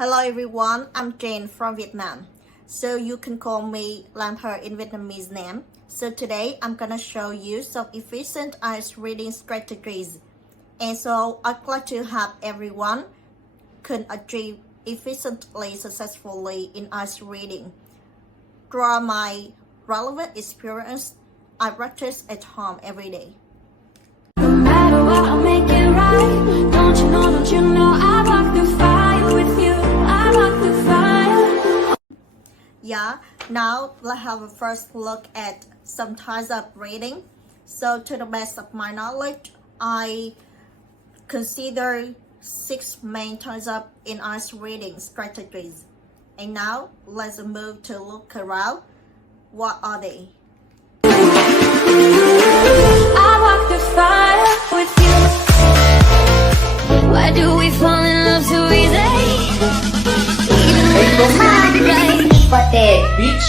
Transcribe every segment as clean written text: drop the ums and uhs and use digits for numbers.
Hello everyone, I'm Jane from Vietnam. So you can call me Lam Her in Vietnamese name. So today I'm gonna show you some efficient IELTS reading strategies. And so I'd like to help everyone can achieve efficiently, successfully in IELTS reading. Through my relevant experience, I practice at home every day. No matter what, I'll make it right. Don't you know, I walk the fire with you. I walk the fire. Yeah, now let's have a first look at some types of reading. So to the best of my knowledge, I consider 6 main types of in IELTS reading strategies. And now let's move to look around. What are they? I walk the fire with you. Why do we fall in love so easy? Even when it's not right. Pathetic, bitch.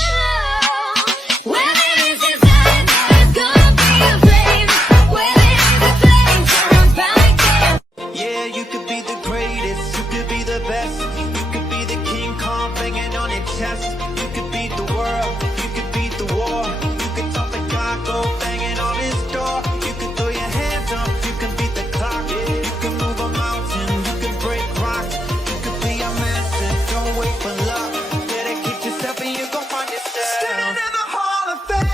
When it is inside, there's gonna be a flame. When it is a flame, turn back down. Yeah, you could be the greatest, you could be the best. You could be the King Kong banging on your chest. You could beat the world, you could beat the war. You could talk the God, go banging on his door. You could throw your hands up, you can beat the clock. You can move a mountain, you can break rocks. You could be a master, don't wait for luck. Dedicate yourself and you gon' find yourself. Standing in the Hall of Fame.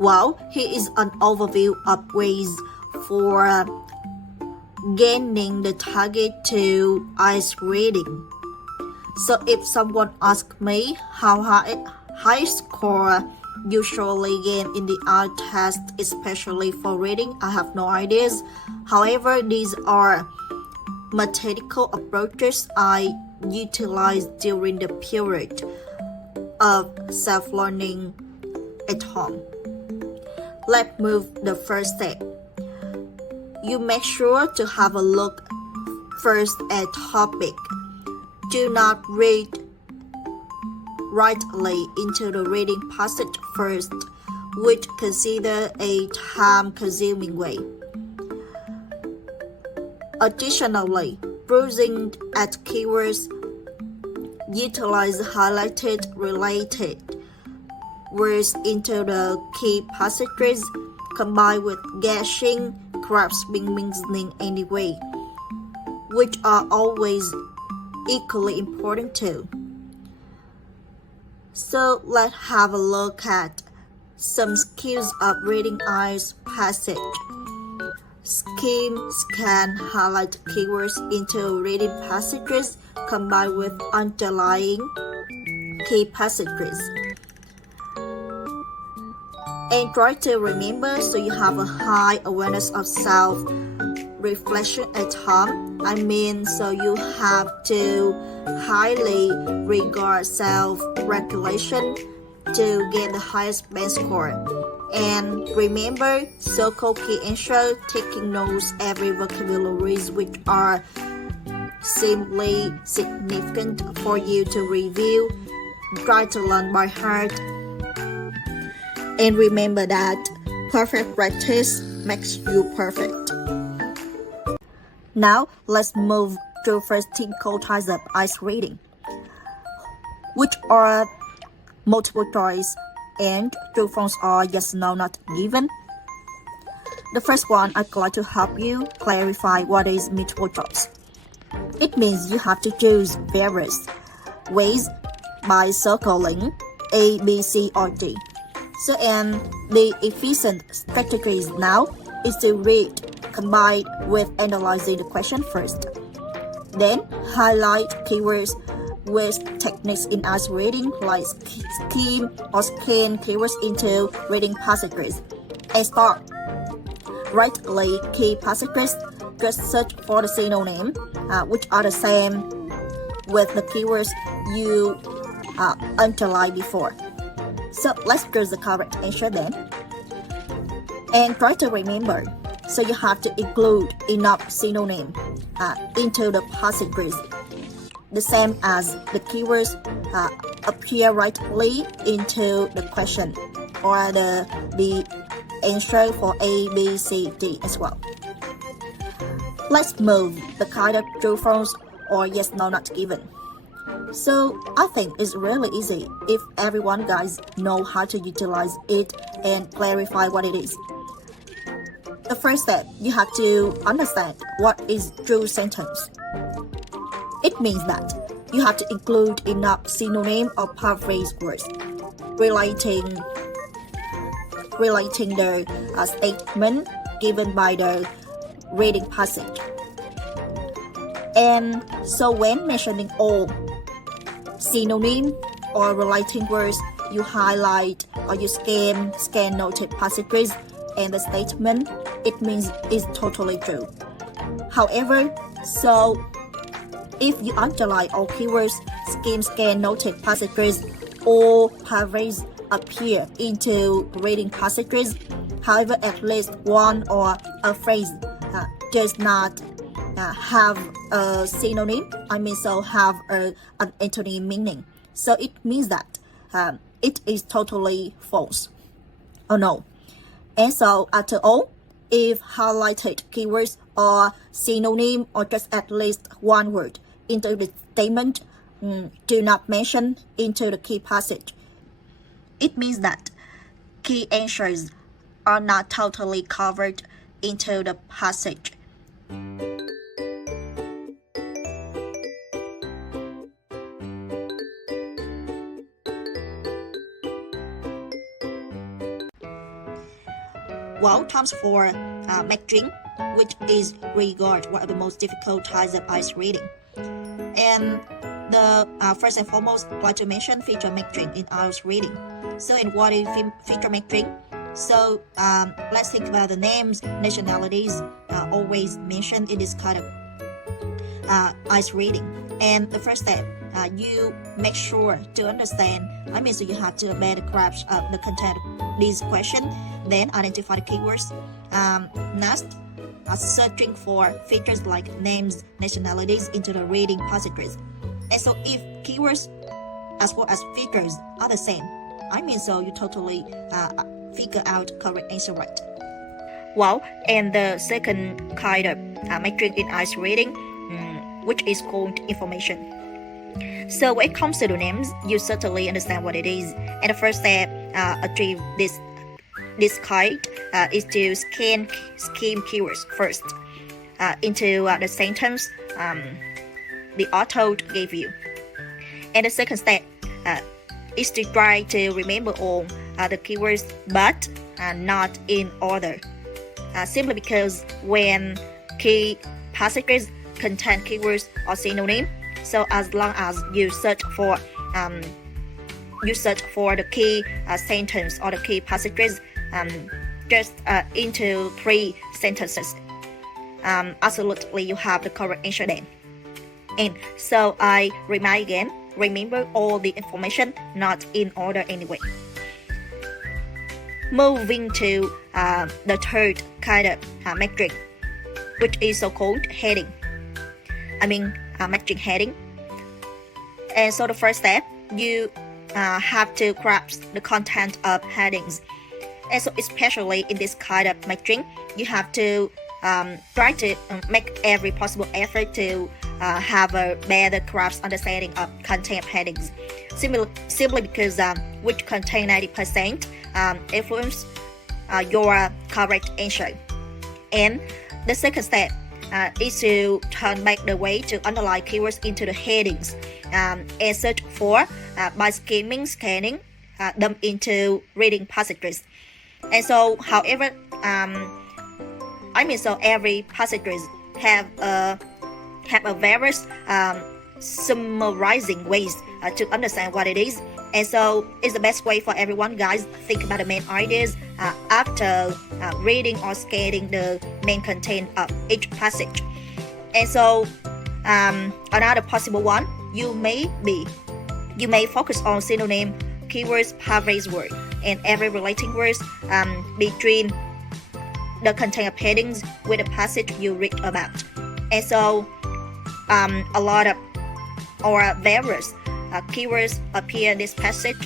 Well, here is an overview of ways for gaining the target to IELTS reading. So if someone asks me how high score usually gain in the IELTS test, especially for reading, I have no ideas. However, these are methodical approaches I utilize during the period of self-learning at home. Let's move the first step. You make sure to have a look first at topic. Do not read rightly into the reading passage first, which consider a time-consuming way. Additionally, browsing at keywords, utilize highlighted related words into the key passages, combined with guessing, grasping meaning anyway, which are always equally important too. So let's have a look at some skills of reading IELTS passage. Skim, scan, highlight keywords into reading passages, combined with underlying key passages. And try to remember so you have a high awareness of self-reflection at home. So you have to highly regard self-regulation to get the highest best score. And remember, circle key answer, taking notes every vocabularies which are simply significant for you to review. Try to learn by heart. And remember that perfect practice makes you perfect. Now, let's move to first typical types of IELTS reading, which are multiple choice and true false or yes no not given. The first one, I'd like to help you clarify what is multiple choice. It means you have to choose various ways by circling A, B, C, or D. So, and the efficient strategies now is to read combined with analyzing the question first. Then highlight keywords with techniques in IELTS reading like skim or scan keywords into reading passages. And start rightly key passages just search for the synonym, which are the same with the keywords you underlined before. So let's choose the correct answer then. And try to remember, so you have to include enough synonym into the passages, the same as the keywords appear rightly into the question or the answer for A, B, C, D as well. Let's move the kind of true false or yes no not given. So I think it's really easy if everyone guys know how to utilize it and clarify what it is. The first step, you have to understand what is true sentence. It means that you have to include enough synonym or paraphrase words relating the statement given by the reading passage. And so when mentioning all synonym or relating words, you highlight or you scan noted passages and the statement, it means it's totally true. However, so if you underline all keywords, scan noted passages, or paraphrase appear into reading passages, however at least one or a phrase does not have a synonym, so have an antonym meaning. So it means that it is totally false or no. And so after all, if highlighted keywords or synonym or just at least one word into the statement do not mention into the key passage, it means that key answers are not totally covered into the passage. Well, times for measuring, which is regarded one of the most difficult types of IELTS reading. And the first and foremost, I'd like to mention feature measuring in IELTS reading. So, and what is feature measuring? So, let's think about the names, nationalities, always mentioned in this kind of IELTS reading. And the first step, you make sure to understand. So you have to better grasp the content of this question, then identify the keywords. Next, searching for features like names, nationalities into the reading passages. And so if keywords as well as figures are the same, so you totally figure out correct answer right. Well, and the second kind of metric in IELTS reading, which is called information. So when it comes to the names, you certainly understand what it is. And the first step achieve this kind is to scan keywords first into the sentence the author gave you. And the second step is to try to remember all the keywords, but not in order. Simply because when key passages contain keywords or synonym, so as long as you search for the key sentence or the key passages just into 3 sentences, absolutely you have the correct answer then. And so I remind again, remember all the information, not in order anyway. Moving to the third kind of metric, which is so-called heading. Metric heading. And so the first step, you have to grasp the content of headings. And so especially in this kind of metric, you have to try to make every possible effort to have a better grasp understanding of content headings. Simply because which contain 90% influence your correct answer. And the second step is to turn back the way to underline keywords into the headings and search for by scanning them into reading passages. And so, however, so every passages have a various summarizing ways to understand what it is. And so it's the best way for everyone, guys. Think about the main ideas after reading or scanning the main content of each passage. And so another possible one, you may focus on synonym, keywords, paraphrase word, and every relating words between the content of headings with the passage you read about. And so a lot of or various keywords appear in this passage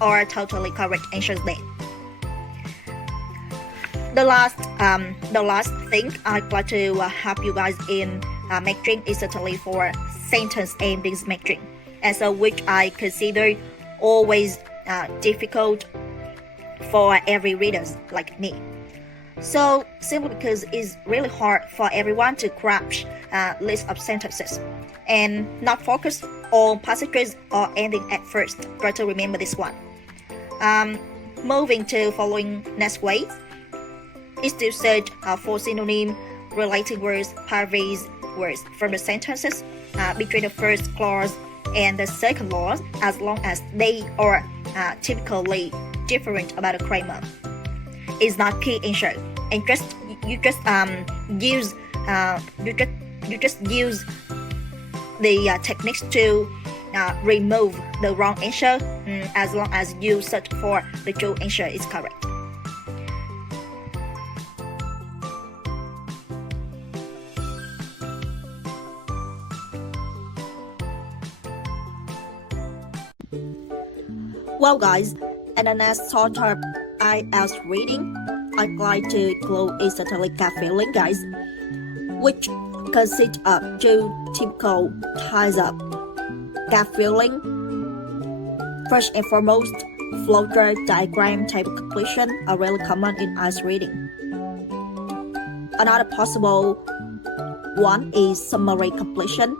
or totally correct answers then. The last thing I'd like to help you guys in measuring is certainly for sentence endings measuring, and so which I consider always difficult for every readers like me. So simply because it's really hard for everyone to grasp list of sentences and not focus on passages or ending at first. Try to remember this one. Moving to following next way is to search for synonym, related words, paraphrase words from the sentences between the first clause and the second clause, as long as they are typically different about the grammar. Is not key answer, and you just use the techniques to remove the wrong answer as long as you search for the true answer is correct. Well, guys, and the next sort of IELTS reading I'd like to include is certainly gut feeling, guys, which consists of two typical types of gut feeling. First and foremost, flowchart diagram type of completion are really common in IELTS reading. Another possible one is summary completion.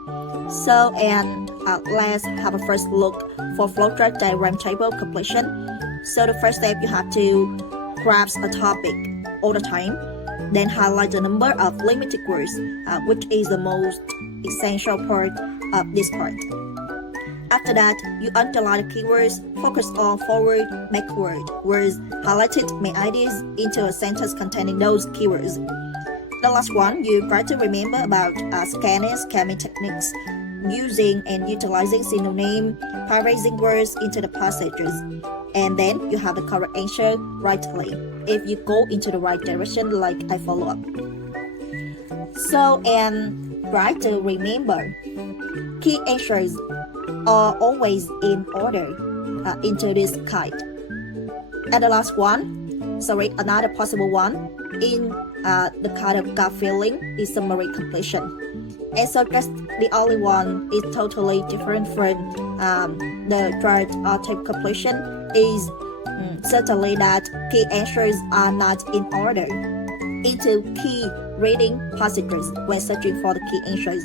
So, and let's have a first look for flowchart diagram table completion. So the first step, you have to grasp a topic all the time, then highlight the number of limited words, which is the most essential part of this part. After that, you underline the keywords, focus on forward, backward words, highlighted main ideas into a sentence containing those keywords. The last one, you try to remember about scanning techniques, using and utilizing synonym, paraphrasing words into the passages, and then you have the correct answer rightly if you go into the right direction like I follow up. So, and try to remember, key answers are always in order into this guide. And the last one, another possible one in the kind of gut feeling is summary completion. And so just the only one is totally different from the third type completion is certainly that key answers are not in order into key reading passages when searching for the key answers.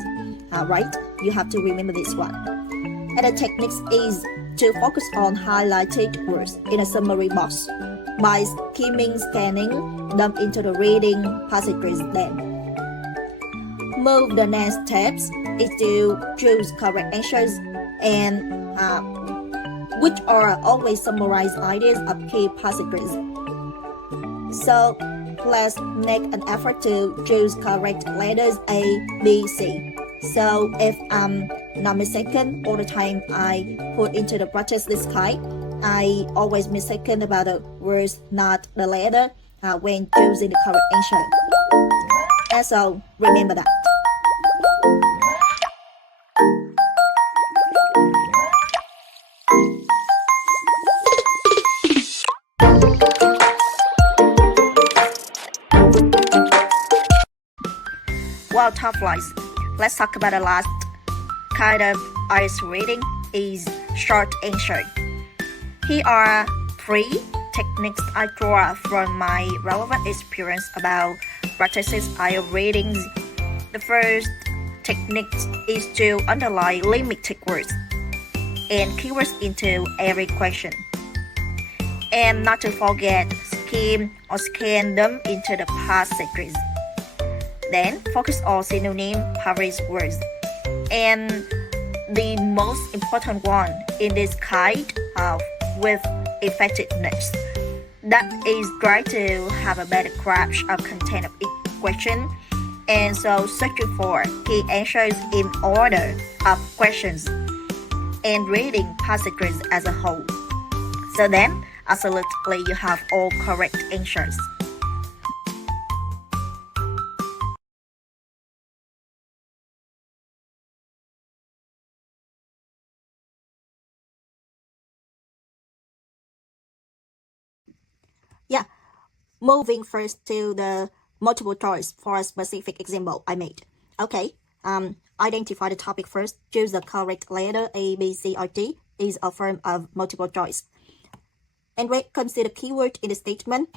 Right? You have to remember this one. And the techniques is to focus on highlighted words in a summary box by scanning them into the reading passages then. Move the next steps is to choose correct answers and which are always summarized ideas of key passages. So let's make an effort to choose correct letters A, B, C. So if I'm not mistaken, all the time I put into the practice this guide, I always mistaken about the words, not the letter, when choosing the correct answer. And so remember that. Well, top flies. Let's talk about the last kind of IELTS reading is short answer. Here are 3 techniques I draw from my relevant experience about practices IELTS readings. The first technique is to underline limited words and keywords into every question. And not to forget, skim or scan them into the passages. Then focus on synonym, paraphrase words. And the most important one in this kind with effectiveness. That is try to have a better grasp of content of each question, and so searching for key answers in order of questions and reading passages as a whole. So then, absolutely you have all correct answers. Yeah, moving first to the multiple choice for a specific example I made. Okay, identify the topic first, choose the correct letter A, B, C, or D is a form of multiple choice. And we consider keyword in the statement.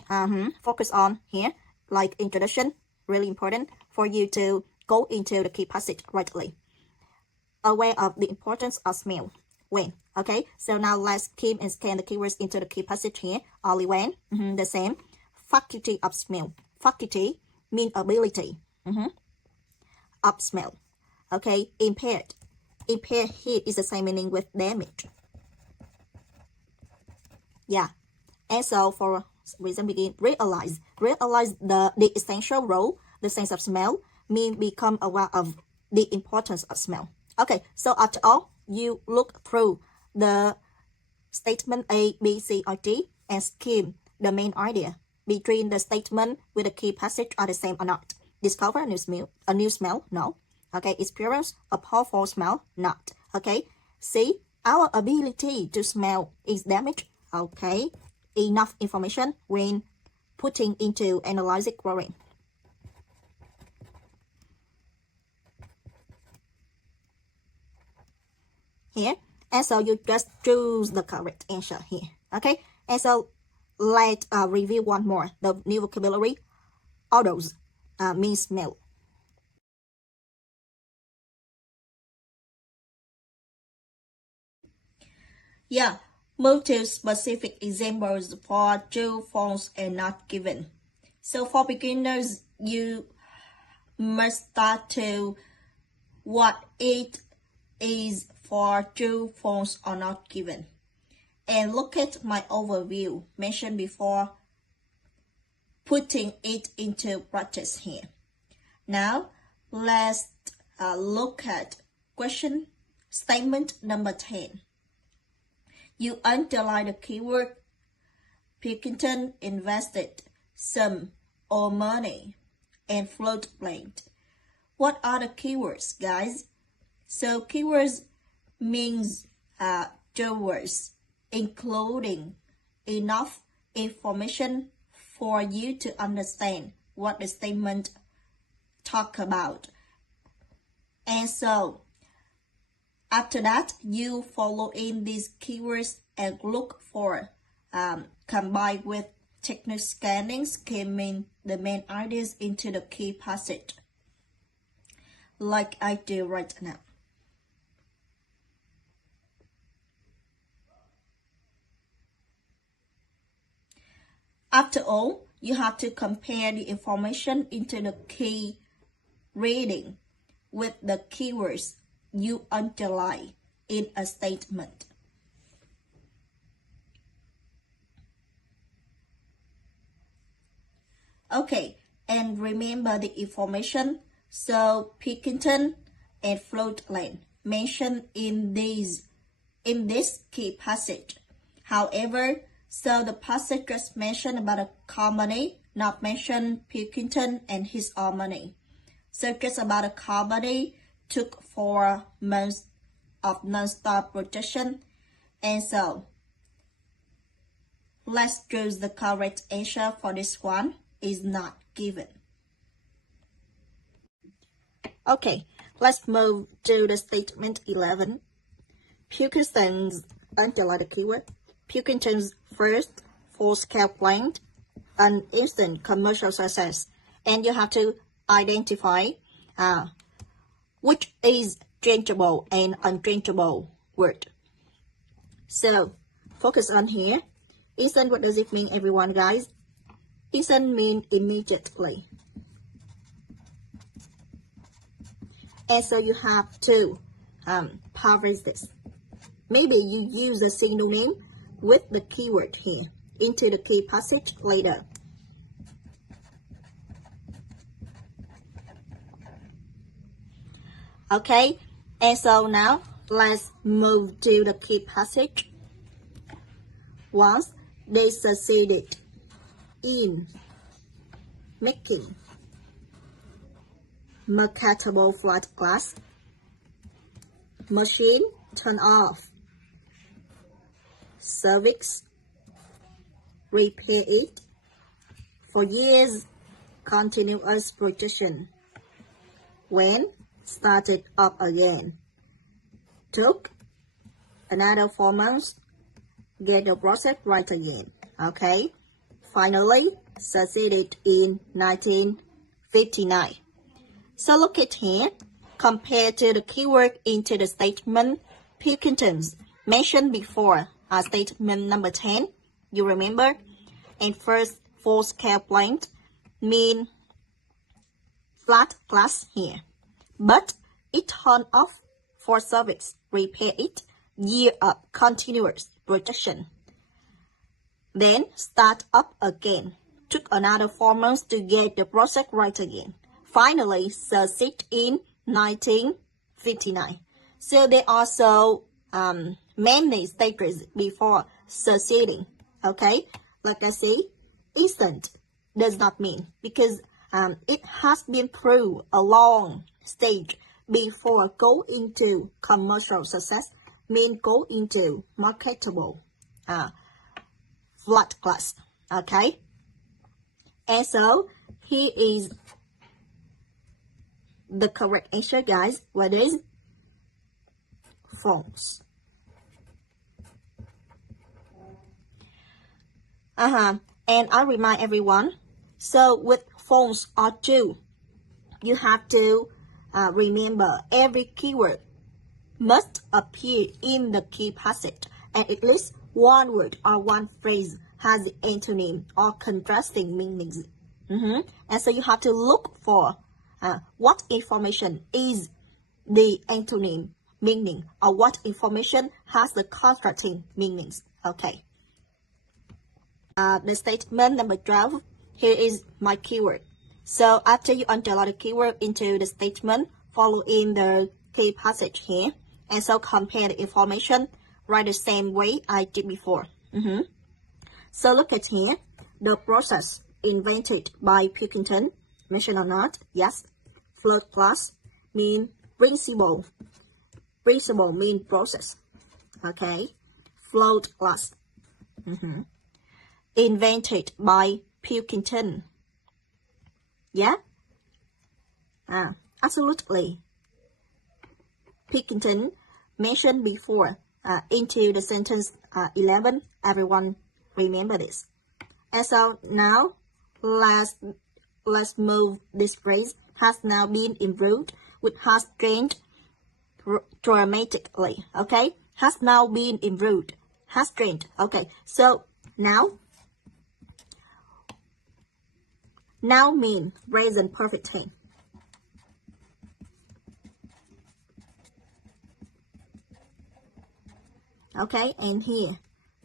Focus on here, like introduction, really important for you to go into the key passage rightly. Aware of the importance of smell. When. Okay, so now let's keep and scan the keywords into the key passage here. Only when. The same. Faculty of smell. Faculty mean ability of smell. Okay, impaired. Impaired here is the same meaning with damage. Yeah, and so for reason begin, realize the essential role, the sense of smell, mean become aware of the importance of smell. Okay, so after all, you look through the statement A, B, C, or D and skim the main idea between the statement with the key passage are the same or not. Discover a new smell, no. Okay, experience a powerful smell, not. Okay, see, our ability to smell is damaged. Okay, enough information when putting into analytic query. Here, and so you just choose the correct answer here. Okay, and so let's review one more the new vocabulary. Odors means smell. Yeah, move to specific examples for true, false, and not given. So for beginners, you must start to what it is for true, false, or not given. And look at my overview mentioned before, putting it into practice here. Now, let's look at question statement number 10. You underline the keyword Pilkington invested some or money and float blank. What are the keywords, guys? So keywords means words including enough information for you to understand what the statement talk about. And so after that, you follow in these keywords and look for combined with technique scanning, skimming the main ideas into the key passage, like I do right now. After all, you have to compare the information into the key reading with the keywords you underline in a statement. Okay, and remember the information. So Pilkington and float lane mentioned in this key passage. However, so the passage just mentioned about a company, not mention Pilkington and his own money. So just about a company took 4 months of non-stop production, and so let's choose the correct answer for this one is not given. Okay, let's move to the statement 11. Pilkington's underline the keyword. Pilkington's first full-scale plant, an instant commercial success, and you have to identify which is changeable and unchangeable word. So focus on here. Instant, what does it mean, everyone, guys? Instant means immediately. And so you have to power is this? Maybe you use a synonym with the keyword here into the key passage later. Okay, and so now let's move to the key passage. Once they succeeded in making marketable flat glass, machine turn off, service repair it, for years continuous production, when started up again, took another 4 months, get the process right again. Okay, finally succeeded in 1959. So look at here, compared to the keyword into the statement Pilkington's mentioned before, statement number 10, you remember? And first full-scale plant mean flat glass here, but it turned off for service, repair it, year up continuous production. Then start up again, took another 4 months to get the process right again. Finally succeed in 1959. So there are also many stages before succeeding. Okay, like I say, instant does not mean, because it has been through a long stage before go into commercial success, mean go into marketable flat glass. Okay, and so here is the correct answer, guys. What is false? And I remind everyone, so with false or true, you have to remember every keyword must appear in the key passage, and at least one word or one phrase has the antonym or contrasting meanings. And so you have to look for what information is the antonym meaning, or what information has the contrasting meanings. Okay. The statement number 12, here is my keyword. So after you underline the keyword into the statement, follow in the key passage here, and so compare the information, write the same way I did before. So look at here, the process invented by Pilkington, mentioned or not? Yes. Flat glass mean principle. Principle mean process. Okay. Float glass. Invented by Pilkington. Yeah? Absolutely. Pilkington mentioned before into the sentence 11. Everyone remember this. And so now let's move this phrase has now been improved, which has changed dramatically. Okay, has now been improved, has changed. Okay, so now mean present perfect tense. Okay, and here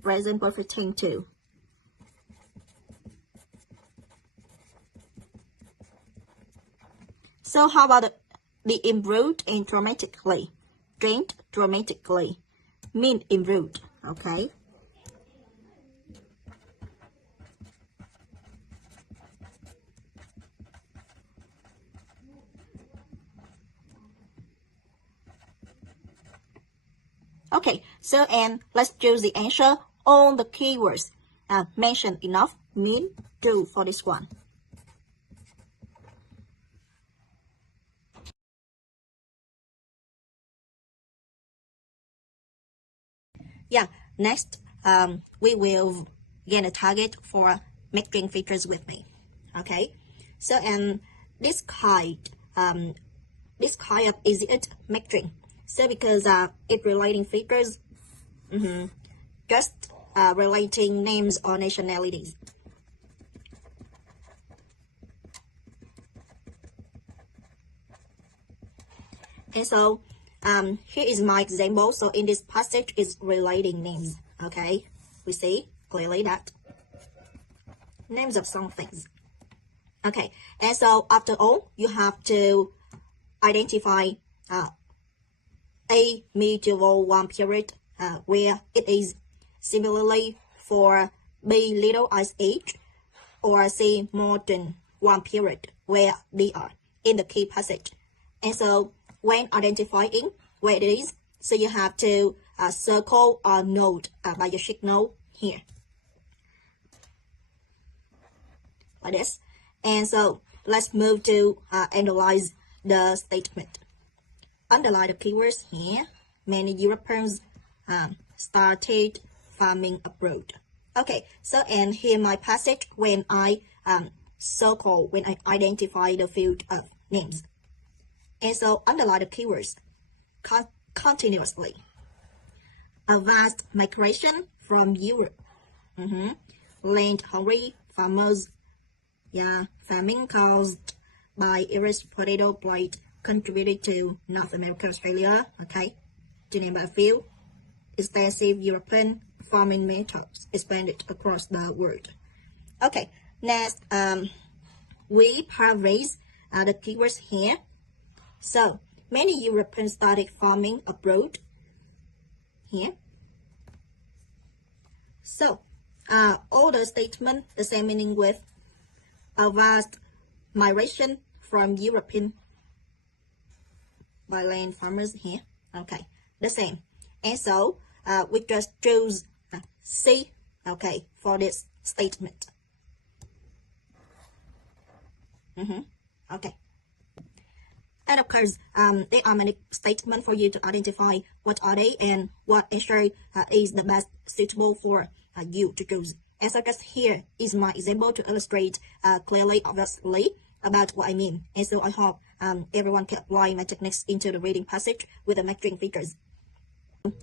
present perfect tense too. So how about the improved and dramatically? Changed dramatically mean improved. Okay. Okay, so and let's choose the answer. All the keywords mentioned enough mean true for this one. Yeah, next we will gain a target for making features with me. Okay, so and this kind of easy making. So because it relating features, just relating names or nationalities. And so here is my example. So in this passage is relating names. Okay, we see clearly that names of some things. Okay, and so after all, you have to identify a medieval one period where it is. Similarly for B Little Ice Age, or C modern one period where they are in the key passage. And so when identifying where it is, so you have to circle or note by your signal here, like this. And so let's move to analyze the statement. Underline the keywords here. Many Europeans started farming abroad. Okay, so and here my passage when I circle, when I identify the field of names. And so underline the keywords continuously. A vast migration from Europe. Land hungry farmers. Yeah, famine caused by Irish potato blight contributed to North America, Australia. Okay, to name a few. Extensive European farming methods expanded across the world. Okay, next, we paraphrase the keywords here. So, many Europeans started farming abroad. Here. So, all the statement the same meaning with a vast migration from European by land farmers here. Okay, the same. And so, we just choose C, okay, for this statement. Okay. And of course, there are many statements for you to identify what are they and what answer is the best suitable for you to choose. And so just here is my example to illustrate clearly, obviously, about what I mean. And so I hope everyone can apply my techniques into the reading passage with the matching figures.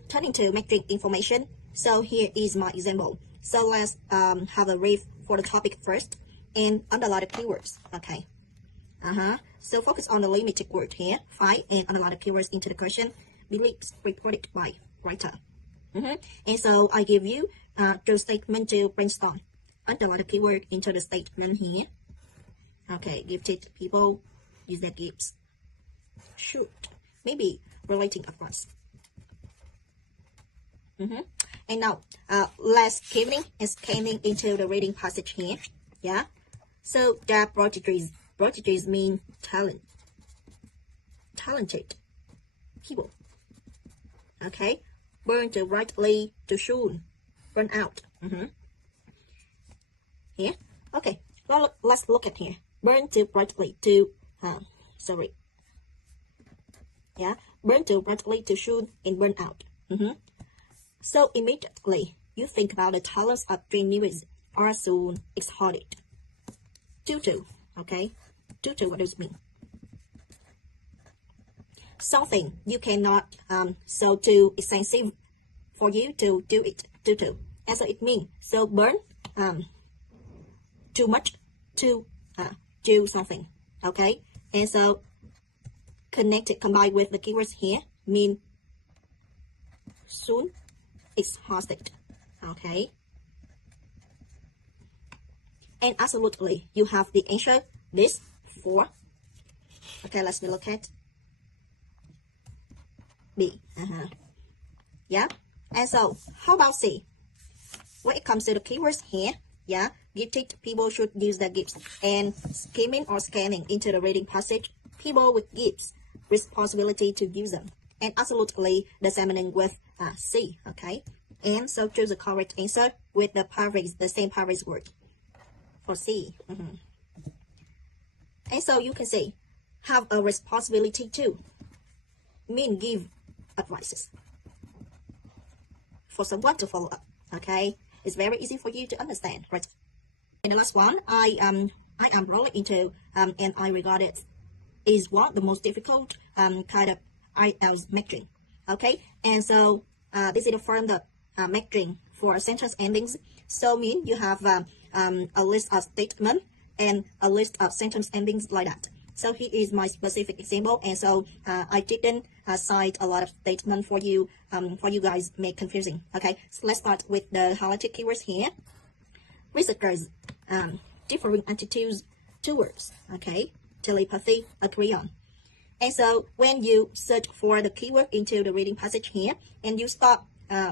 Turning to matching information, so here is my example. So let's have a read for the topic first and underline the keywords. Okay. So focus on the limited word here, 5, and underline the keywords into the question. Beliefs reported by writer. And so I give you the statement to brainstorm. Underline the keyword into the statement here. Okay, gifted people use their gifts. Should, maybe relating advice. And now, let's scanning into the reading passage here. Yeah. So the prodigies mean talented people. Okay. Burn too brightly, too soon. Burn out. Here. Okay. Well, let's look at here. Burn too brightly, too. Yeah. Burn too brightly, too soon, and burn out. So immediately you think about the talents of genius are soon exhausted. Due to, okay? Due to, what does it mean? Something you cannot, so too expensive for you to do it, due to. And so it means, so burn, too much to do something, okay? And so combined with the keywords here, mean soon exhausted, okay? And absolutely, you have the answer, this 4. Okay, let's look at B. Yeah, and so how about C? When it comes to the keywords here, yeah, gifted people should use their gifts, and skimming or scanning into the reading passage, people with gifts, responsibility to use them. And absolutely the same meaning with C, okay? And so choose the correct answer with the paraphrase, the same paraphrase word for C. And so you can say, have a responsibility to mean give advices for someone to follow up, okay? It's very easy for you to understand, right? And the last one, I am rolling into, and I regard it is one of the most difficult kind of IELTS matching, okay? And so this is the form of matching for sentence endings. So mean you have a list of statements and a list of sentence endings like that. So here is my specific example, and so I didn't cite a lot of statement for you guys make confusing. Okay, so let's start with the highlighted keywords here. Researchers differing attitudes towards, okay, telepathy agree on. And so when you search for the keyword into the reading passage here, and you start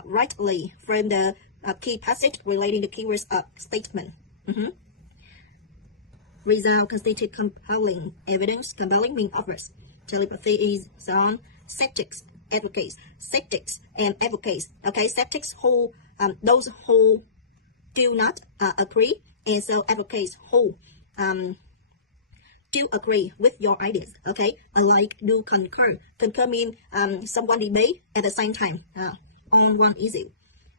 rightly from the key passage relating the keywords of statement. Result constitute compelling evidence, compelling mean offers. Telepathy is on skeptics, advocates, skeptics and advocates. Okay, skeptics who those who do not agree, and so advocates who do agree with your ideas. Okay, like do concur. Concur means someone debate at the same time on one issue.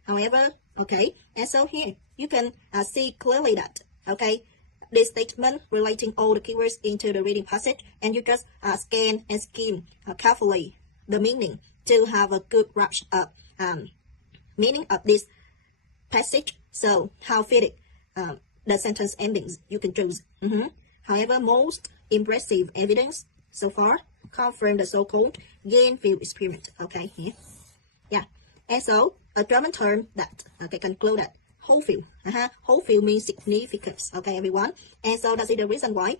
However, okay, and so here you can see clearly that, okay, this statement relating all the keywords into the reading passage, and you just scan and skim carefully the meaning to have a good grasp of meaning of this passage. So how fitting the sentence endings you can choose. However, most impressive evidence so far come from the so-called gain field experiment. Okay, here, yeah, and so a German term that conclude that whole field. Whole field means significance. Okay, everyone. And so that's the reason why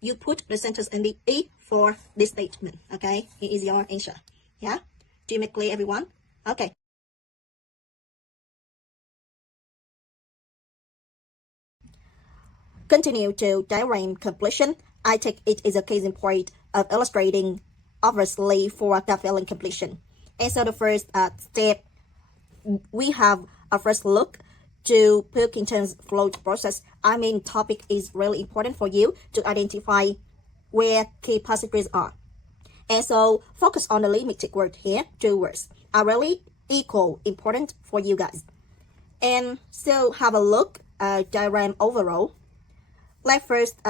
you put the sentence ending E for this statement. Okay, here is your answer. Yeah, do you make clear, everyone? Okay. Continue to diagram completion. I take it is a case in point of illustrating obviously for the feeling completion. And so the first step, we have a first look to Pilkington's float process. I mean, topic is really important for you to identify where key passages are. And so focus on the limited word here. 2 words are really equal important for you guys. And so have a look diagram overall. Let's first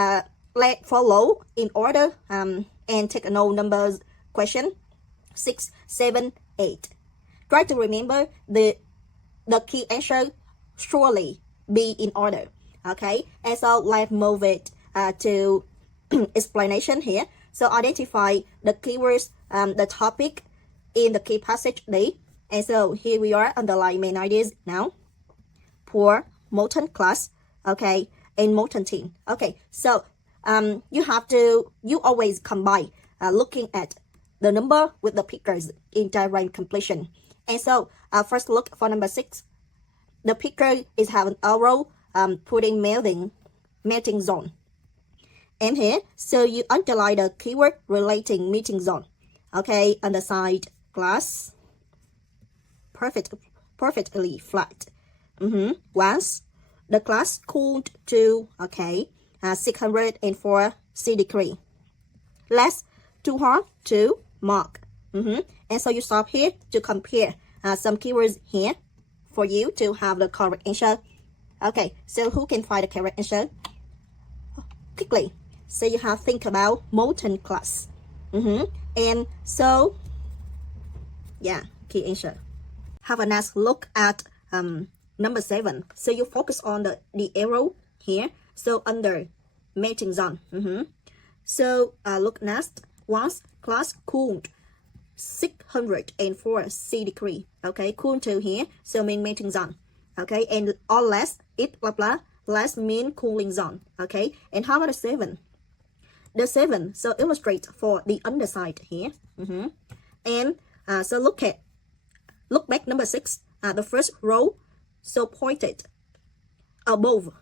let follow in order and take a note numbers question 6, 7, 8. Try to remember the key answer surely be in order. Okay, and so let's move it to explanation here. So identify the keywords, the topic in the key passage D. And so here we are underline main ideas now. Poor, molten class, okay, and molten team. Okay, so you always combine looking at the number with the pictures in diagram completion. And so first look for number 6. The picture is have an arrow putting melting zone. And here, so you underline the keyword relating melting zone. Okay, on the side glass, perfectly flat. Once the glass cooled to 604 C degree. Less too hot to mark. And so you stop here to compare some keywords here for you to have the correct answer. Okay, so who can find the correct answer? Quickly. So you have to think about molten glass. And so, yeah, key answer. Have a nice look at number 7. So you focus on the arrow here. So under melting zone. So look next. Once glass cooled 604 C degree. Okay, cool to here. So mean melting zone. Okay, and or less, it blah blah. Less mean cooling zone. Okay, and how about the 7? The 7, so illustrate for the underside here. And so look back number 6. The first row, so pointed above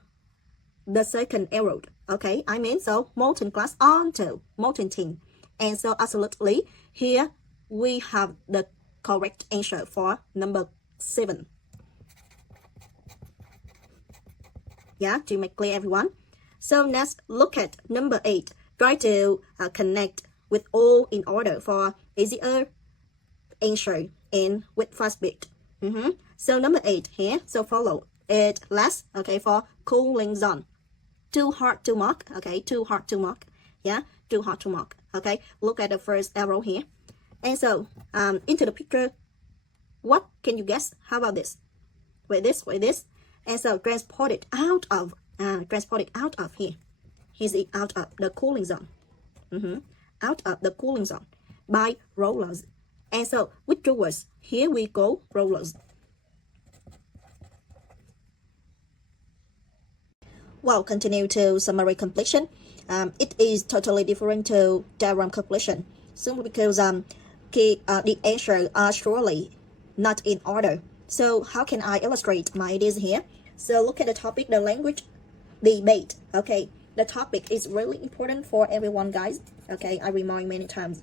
the second arrow. Okay, I mean, so molten glass onto molten tin. And so absolutely here we have the correct answer for number 7. Yeah, to make clear, everyone. So next, look at number 8. Try to connect with all in order for easier answer and with fast beat. So number 8 here, so follow it last, okay, for cooling zone. Too hard to mark, okay, too hard to mark. Yeah, too hard to mark. Okay, look at the first arrow here. And so into the picture, what can you guess? How about this? With this. And so transported out of here. Here's it out of the cooling zone. Out of the cooling zone by rollers. And so withdrawals, here we go, rollers. Well, continue to summary completion. It is totally different to diagram completion, simply because the answers are surely not in order. So how can I illustrate my ideas here? So look at the topic, the language debate. Okay, the topic is really important for everyone, guys. Okay, I remind many times.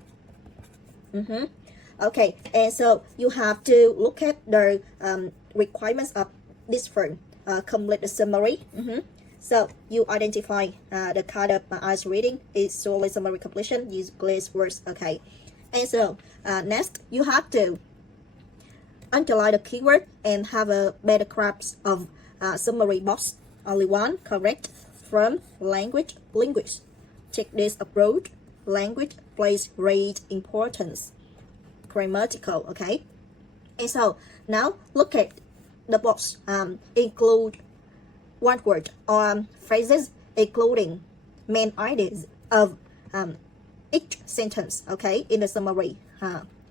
Okay, and so you have to look at the requirements of this form. Complete the summary. So you identify the kind of IELTS reading is solely summary completion. Use glazed words. Okay, and so next you have to underline the keyword and have a better grasp of summary box. Only one correct from language linguist. Take this approach. Language plays great importance. Grammatical. Okay, and so now look at the box. Include one word or phrases including main ideas of each sentence, okay, in the summary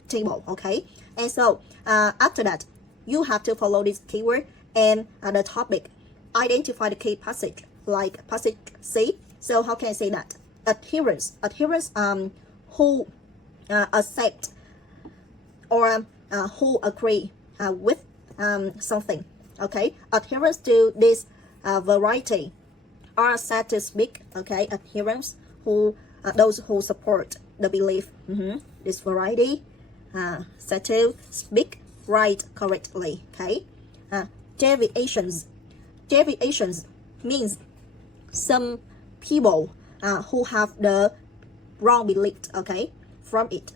table, okay. And so after that, you have to follow this keyword and the topic. Identify the key passage, like passage C. So how can I say that? Adherence, who accept or who agree with something, okay. Adherence to this variety are said to speak, okay. Adherents, who those who support the belief. This variety said to speak right correctly, okay. Deviations means some people who have the wrong belief, okay, from it,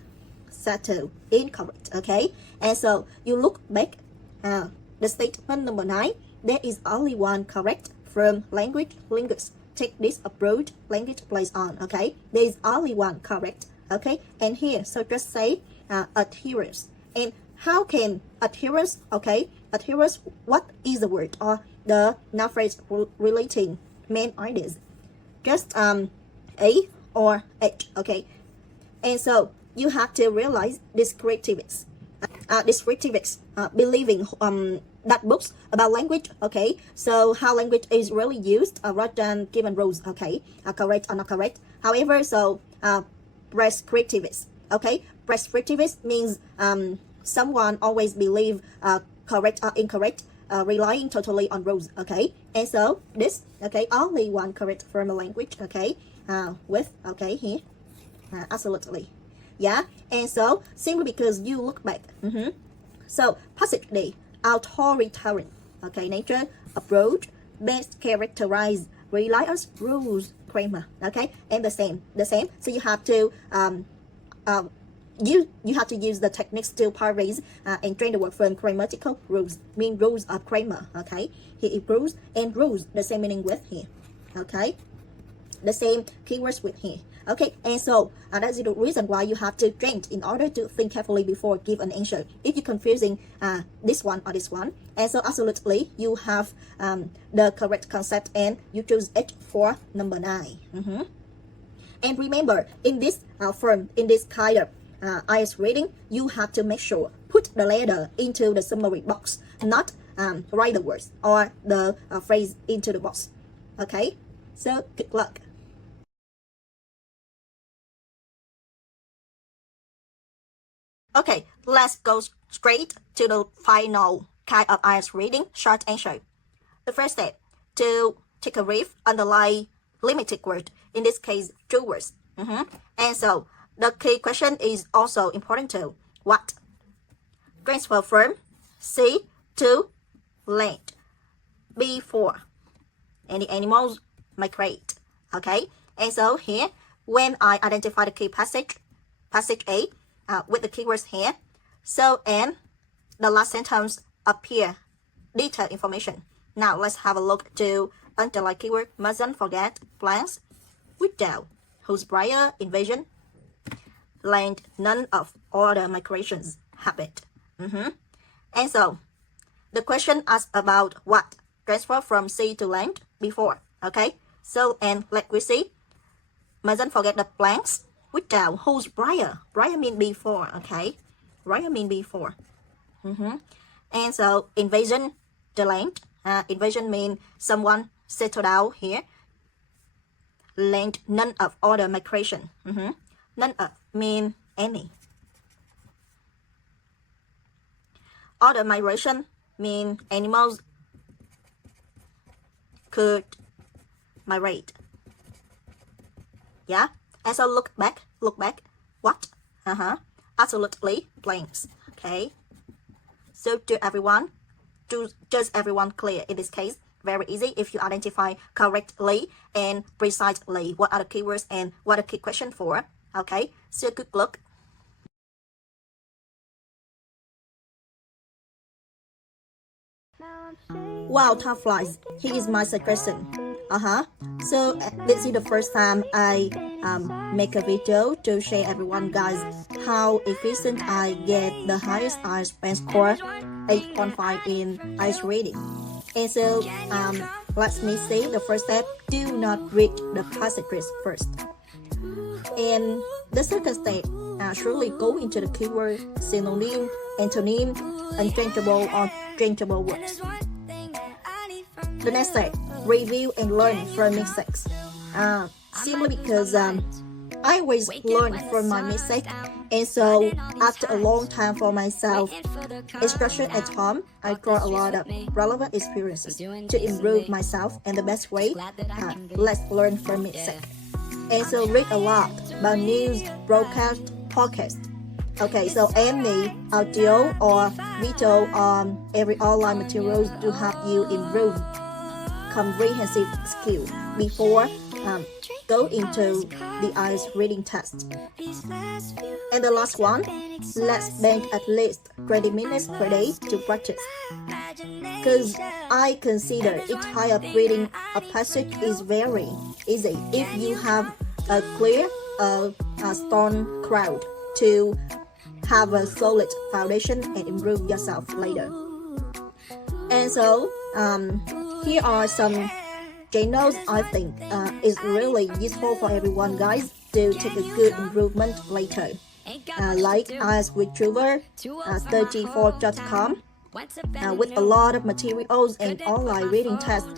said to incorrect, okay. And so you look back the statement number 9. There is only one correct from language linguist. Take this approach, language plays on, okay. There is only one correct, okay. And here, so just say adherence. And how can adherence, okay, adherence, what is the word or the noun phrase relating main ideas? Just A or H, okay. And so you have to realize descriptivists. Believing that books about language, okay. So how language is really used rather than given rules, okay, correct or not correct. However, so prescriptivist, okay. Prescriptivist means someone always believe correct or incorrect, relying totally on rules, okay. And so this, okay, only one correct from a language, okay, with, okay, here, absolutely, yeah. And so simply because you look back, so passage D, authoritarian, okay, nature, approach, best characterize, rely on rules, grammar, okay. And the same. So you have to you have to use the techniques to paraphrase and train the word from grammatical rules, mean rules of grammar, okay. Here is rules and rules, the same meaning with here, okay. The same keywords with here, okay. And so that's the reason why you have to train in order to think carefully before give an answer. If you're confusing this one or this one, and so absolutely you have the correct concept and you choose H for number 9. And remember, in this form, in this kind of IELTS reading, you have to make sure put the letter into the summary box, not write the words or the phrase into the box, okay. So good luck. Okay, let's go straight to the final kind of IELTS reading, short answer. The first step, to take a brief, underline limited word, in this case, 2 words. And so, the key question is also important too. What? Transfer from sea to land. Before any animals migrate, okay? And so here, when I identify the key passage A, with the keywords here, so and the last sentence appear detailed information. Now let's have a look to underline keyword. Mustn't forget plans, without whose prior invasion, land, none of all the migrations habit. And so the question asks about what? Transfer from sea to land before, okay. So and let we see, mustn't forget the plans, without whose prior mean before, okay. right? I mean before. And so invasion, the land. Invasion means someone settled down here. Land, none of other migration. None of mean any. Other migration mean animals could migrate. Yeah. And so look back. What? Absolutely blanks. Okay. So does everyone clear in this case? Very easy if you identify correctly and precisely what are the keywords and what are the key questions for. Okay, so good luck. Wow, time flies. Here is my suggestion. So this is the first time I make a video to share everyone guys how efficient I get the highest IELTS score 8.5 in IELTS reading. And so let me say the first step, do not read the passages first. And the second step, surely go into the keyword, synonym, antonym, unchangeable or changeable words. The next step, review and learn from mistakes. Simply because I always learn from my mistake, and so after a long time for myself, especially at home, I draw a lot of relevant experiences to improve myself, and the best way, let's learn from mistake. And so read a lot about news, broadcast, podcast. Okay, so any audio or video on every online materials to help you improve comprehensive skill before go into the IELTS reading test. And the last one, let's spend at least 20 minutes per day to practice. Because I consider each time of reading a passage is very easy if you have a clear, strong crowd to have a solid foundation and improve yourself later. And so here are some channels I think is really useful for everyone guys to take a good improvement later. Like IELTS Retriever, 34.com with a lot of materials and online reading tests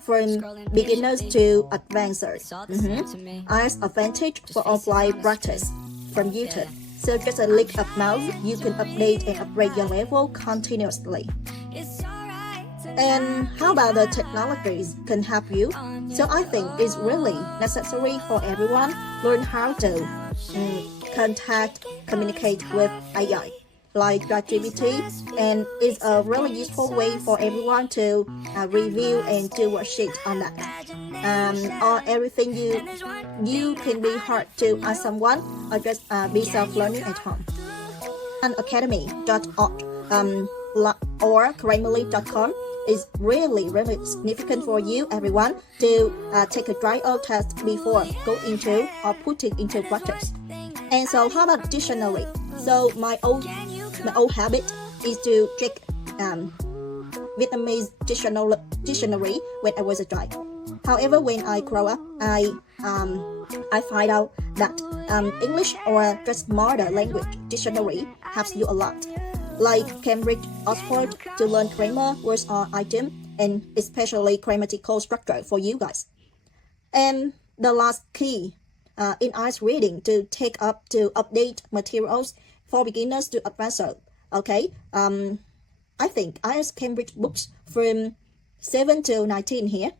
from beginners to advanced. IELTS Advantage for offline practice from YouTube. So just a click of mouse, you can update and upgrade your level continuously. And how about the technologies can help you? So I think it's really necessary for everyone learn how to communicate with AI, like ChatGPT, and it's a really useful way for everyone to review and do worksheet on that. Or everything you can be hard to ask someone, or just be self-learning at home. Academy.org or Grammarly.com is really significant for you everyone to take a trial test before go into or put it into practice. And so how about dictionary? So my old habit is to check Vietnamese dictionary when I was a child. However, when I grow up, I find out that English or just modern language dictionary helps you a lot. Like Cambridge, Oxford, to learn grammar, words or item, and especially grammatical structure for you guys. And the last key in IELTS reading to take up to update materials for beginners to advanced. Okay, I think IELTS Cambridge books from 7 to 19 here,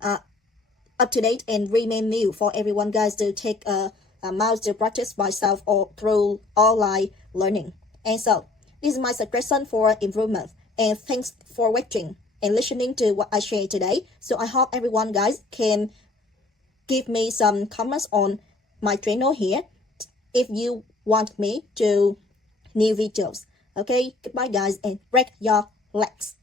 up to date and remain new for everyone guys to take a mouse to practice by self or through online learning. And so this is my suggestion for improvement, and thanks for watching and listening to what I shared today. So I hope everyone guys can give me some comments on my channel here if you want me to new videos. Okay, goodbye guys, and break your legs.